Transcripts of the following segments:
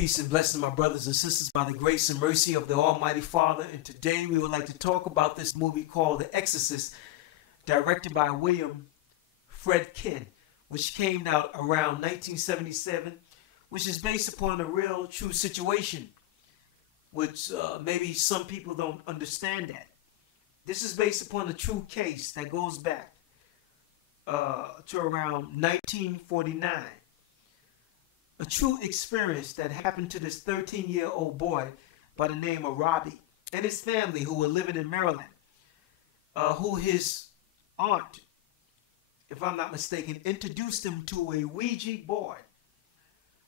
Peace and blessing, my brothers and sisters, by the grace and mercy of the Almighty Father. And today we would like to talk about this movie called The Exorcist, directed by William Friedkin, which came out around 1977, which is based upon a real, true situation, which maybe some people don't understand that. This is based upon a true case that goes back to around 1949. A true experience that happened to this 13-year-old boy by the name of Robbie and his family who were living in Maryland, who his aunt, if I'm not mistaken, introduced him to a Ouija board.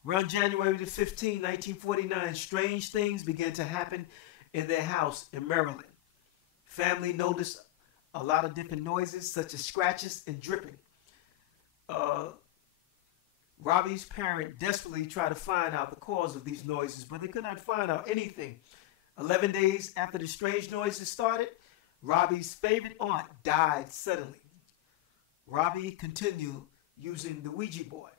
Around January the 15th, 1949, strange things began to happen in their house in Maryland. Family noticed a lot of different noises such as scratches and dripping. Robbie's parent desperately tried to find out the cause of these noises, but they could not find out anything. 11 days after the strange noises started, Robbie's favorite aunt died suddenly. Robbie continued using the Ouija board,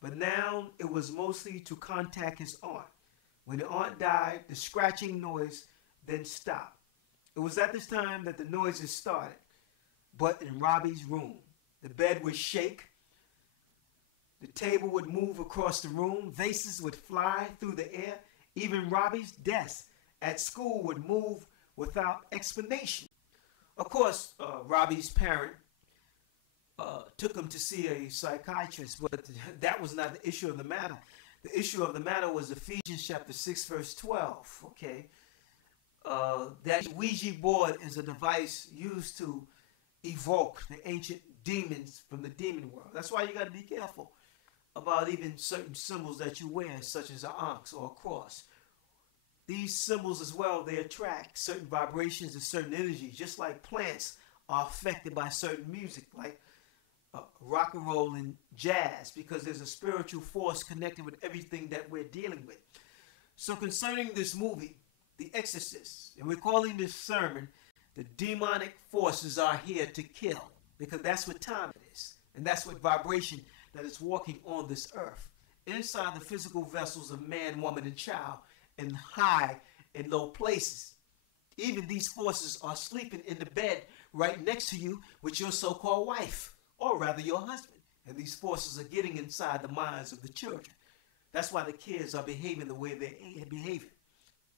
but now it was mostly to contact his aunt. When the aunt died, the scratching noise then stopped. It was at this time that the noises started, but in Robbie's room. The bed would shake. The table would move across the room. Vases would fly through the air. Even Robbie's desk at school would move without explanation. Of course, Robbie's parent took him to see a psychiatrist, but that was not the issue of the matter. The issue of the matter was Ephesians chapter 6, verse 12, okay? That Ouija board is a device used to evoke the ancient demons from the demon world. That's why you got to be careful about even certain symbols that you wear, such as an ox or a cross. These symbols as well, they attract certain vibrations and certain energies, just like plants are affected by certain music, like rock and roll and jazz, because there's a spiritual force connected with everything that we're dealing with. So concerning this movie, The Exorcist, and we're calling this sermon, The Demonic Forces Are Here to Kill, because that's what time it is, and that's what vibration that is walking on this earth, inside the physical vessels of man, woman, and child, in high and low places. Even these forces are sleeping in the bed right next to you with your so-called wife, or rather your husband. And these forces are getting inside the minds of the children. That's why the kids are behaving the way they're behaving.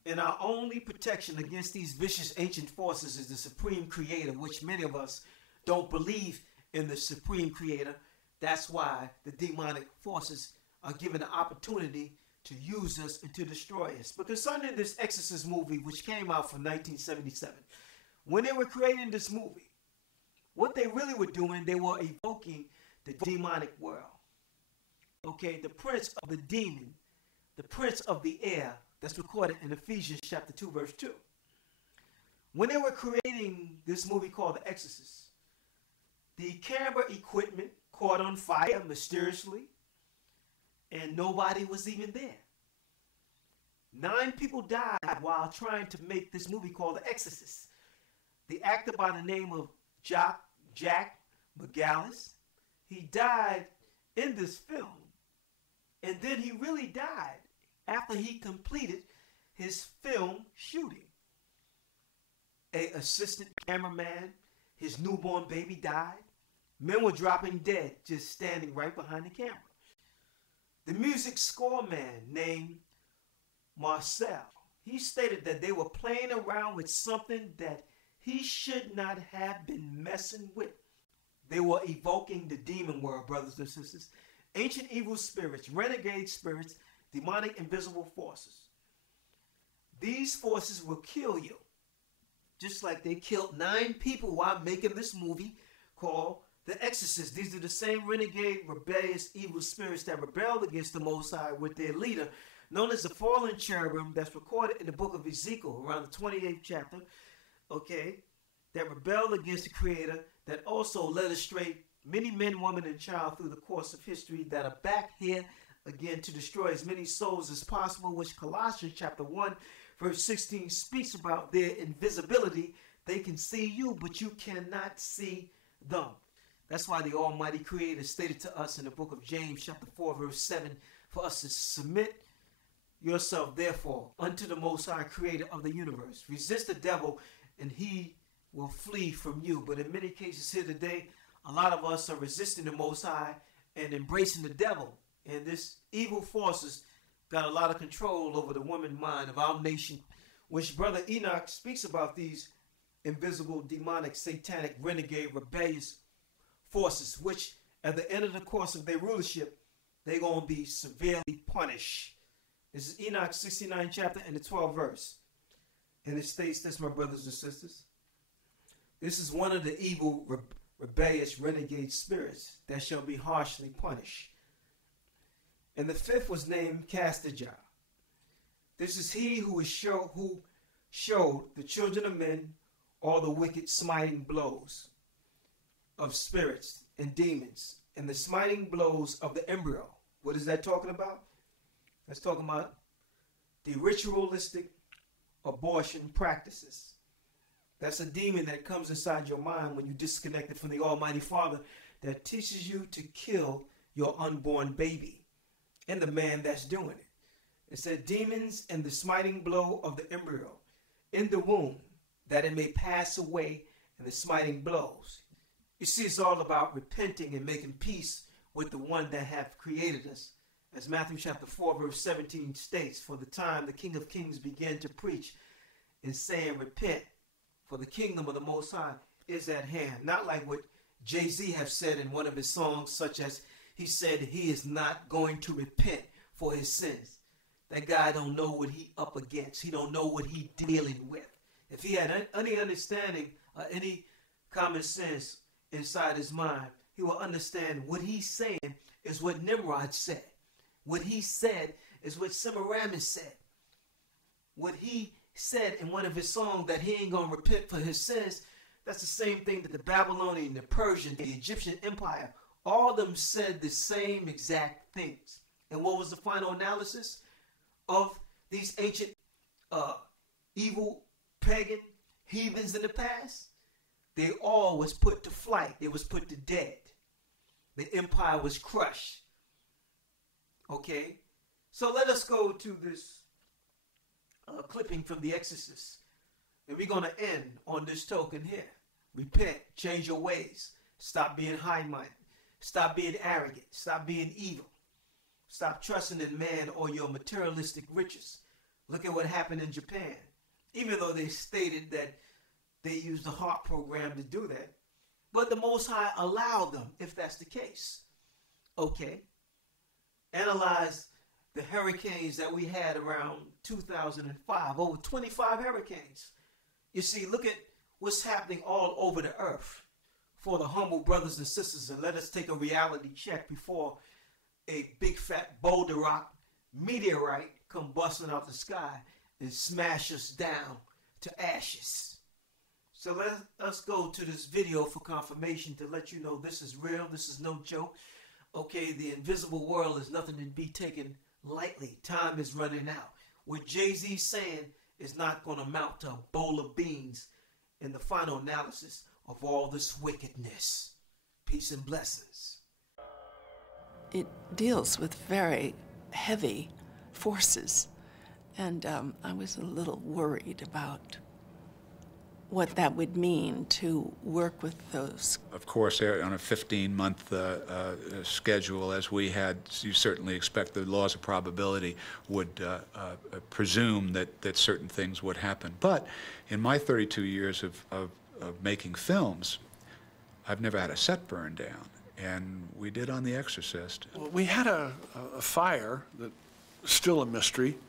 And our only protection against these vicious ancient forces is the Supreme Creator, which many of us don't believe in the Supreme Creator. That's why the demonic forces are given the opportunity to use us and to destroy us. But concerning this Exorcist movie, which came out from 1977, when they were creating this movie, what they really were doing, they were evoking the demonic world. Okay, the prince of the demon, the prince of the air, that's recorded in Ephesians chapter 2, verse 2. When they were creating this movie called The Exorcist, the camera equipment caught on fire mysteriously, and nobody was even there. 9 people died while trying to make this movie called The Exorcist. The actor by the name of Jack McGallis, he died in this film, and then he really died after he completed his film shooting. An assistant cameraman, his newborn baby died. Men were dropping dead just standing right behind the camera. The music score man named Marcel, he stated that they were playing around with something that he should not have been messing with. They were evoking the demon world, brothers and sisters. Ancient evil spirits, renegade spirits, demonic invisible forces. These forces will kill you. Just like they killed 9 people while making this movie called The Exorcist. These are the same renegade, rebellious, evil spirits that rebelled against the Most High with their leader, known as the fallen cherubim, that's recorded in the book of Ezekiel, around the 28th chapter, okay, that rebelled against the Creator, that also led astray many men, women, and child through the course of history, that are back here again to destroy as many souls as possible, which Colossians chapter 1, verse 16 speaks about their invisibility. They can see you, but you cannot see them. That's why the Almighty Creator stated to us in the book of James chapter 4, verse 7, for us to submit yourself, therefore, unto the Most High, creator of the universe. Resist the devil, and he will flee from you. But in many cases here today, a lot of us are resisting the Most High and embracing the devil. And this evil forces got a lot of control over the woman mind of our nation, which Brother Enoch speaks about these invisible, demonic, satanic, renegade, rebellious forces, which at the end of the course of their rulership, they're going to be severely punished. This is Enoch 69 chapter and the 12th verse. And it states this, my brothers and sisters. This is one of the evil, rebellious, renegade spirits that shall be harshly punished. And the fifth was named Castajah. This is he who showed the children of men all the wicked smiting blows of spirits and demons, and the smiting blows of the embryo. What is that talking about? That's talking about the ritualistic abortion practices. That's a demon that comes inside your mind when you disconnect it from the Almighty Father that teaches you to kill your unborn baby and the man that's doing it. It said demons and the smiting blow of the embryo in the womb, that it may pass away, and the smiting blows. You see, it's all about repenting and making peace with the one that hath created us. As Matthew chapter 4 verse 17 states, for the time the King of Kings began to preach and saying, repent, for the kingdom of the Most High is at hand. Not like what Jay-Z have said in one of his songs, such as he said he is not going to repent for his sins. That guy don't know what he up against. He don't know what he dealing with. If he had any understanding or any common sense inside his mind, he will understand what he's saying is what Nimrod said. What he said is what Semiramis said. What he said in one of his songs, that he ain't going to repent for his sins, that's the same thing that the Babylonian, the Persian, the Egyptian Empire, all of them said the same exact things. And what was the final analysis of these ancient evil pagan heathens in the past? They all was put to flight. They was put to dead. The empire was crushed. Okay? So let us go to this clipping from The Exorcist. And we're going to end on this token here. Repent. Change your ways. Stop being high-minded. Stop being arrogant. Stop being evil. Stop trusting in man or your materialistic riches. Look at what happened in Japan. Even though they stated that they used the HARP program to do that. But the Most High allowed them, if that's the case. Okay. Analyze the hurricanes that we had around 2005. Over 25 hurricanes. You see, look at what's happening all over the earth for the humble brothers and sisters. And let us take a reality check before a big fat boulder rock meteorite come busting out the sky and smash us down to ashes. So let us go to this video for confirmation to let you know this is real. This is no joke. Okay, the invisible world is nothing to be taken lightly. Time is running out. What Jay-Z saying is not going to amount to a bowl of beans in the final analysis of all this wickedness. Peace and blessings. It deals with very heavy forces, and I was a little worried about what that would mean to work with those. Of course, on a 15-month schedule, as we had, you certainly expect the laws of probability would presume that certain things would happen. But in my 32 years of making films, I've never had a set burn down. And we did on The Exorcist. Well, we had a fire that's still a mystery.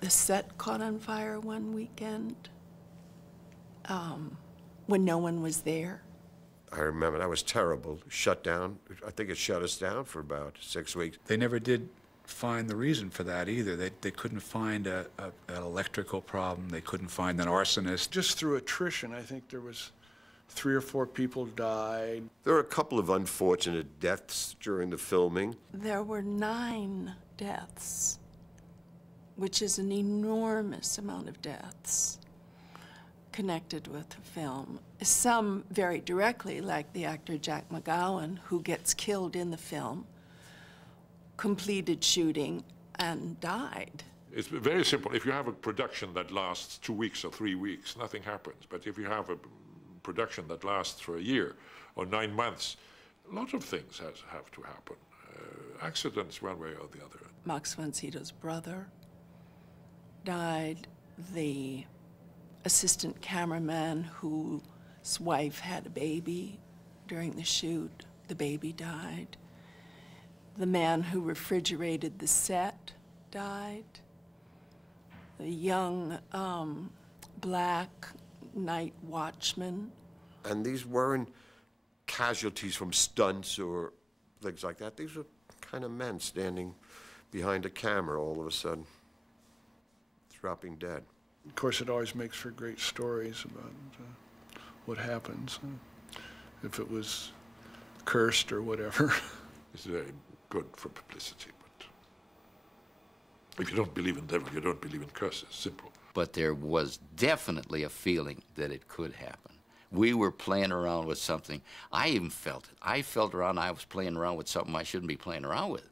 The set caught on fire one weekend when no one was there. I remember that was terrible. Shut down. I think it shut us down for about 6 weeks. They never did find the reason for that either. They couldn't find an electrical problem. They couldn't find an arsonist. Just through attrition, I think there was 3 or 4 people died. There were a couple of unfortunate deaths during the filming. There were 9 deaths, which is an enormous amount of deaths connected with the film. Some very directly, like the actor Jack McGowan, who gets killed in the film, completed shooting and died It's very simple. If you have a production that lasts 2 weeks or 3 weeks, nothing happens. But if you have a production that lasts for a year or 9 months, a lot of things have to happen. Accidents one way or the other. Max von Sydow's brother died. The assistant cameraman whose wife had a baby during the shoot, the baby died. The man who refrigerated the set died. The young black night watchman. And these weren't casualties from stunts or things like that. These were kind of men standing behind a camera all of a sudden, dropping dead. Of course, it always makes for great stories about what happens, if it was cursed or whatever. It's very good for publicity, but if you don't believe in devil, you don't believe in curses. Simple. But there was definitely a feeling that it could happen. We were playing around with something. I even felt it. I felt around, I was playing around with something I shouldn't be playing around with.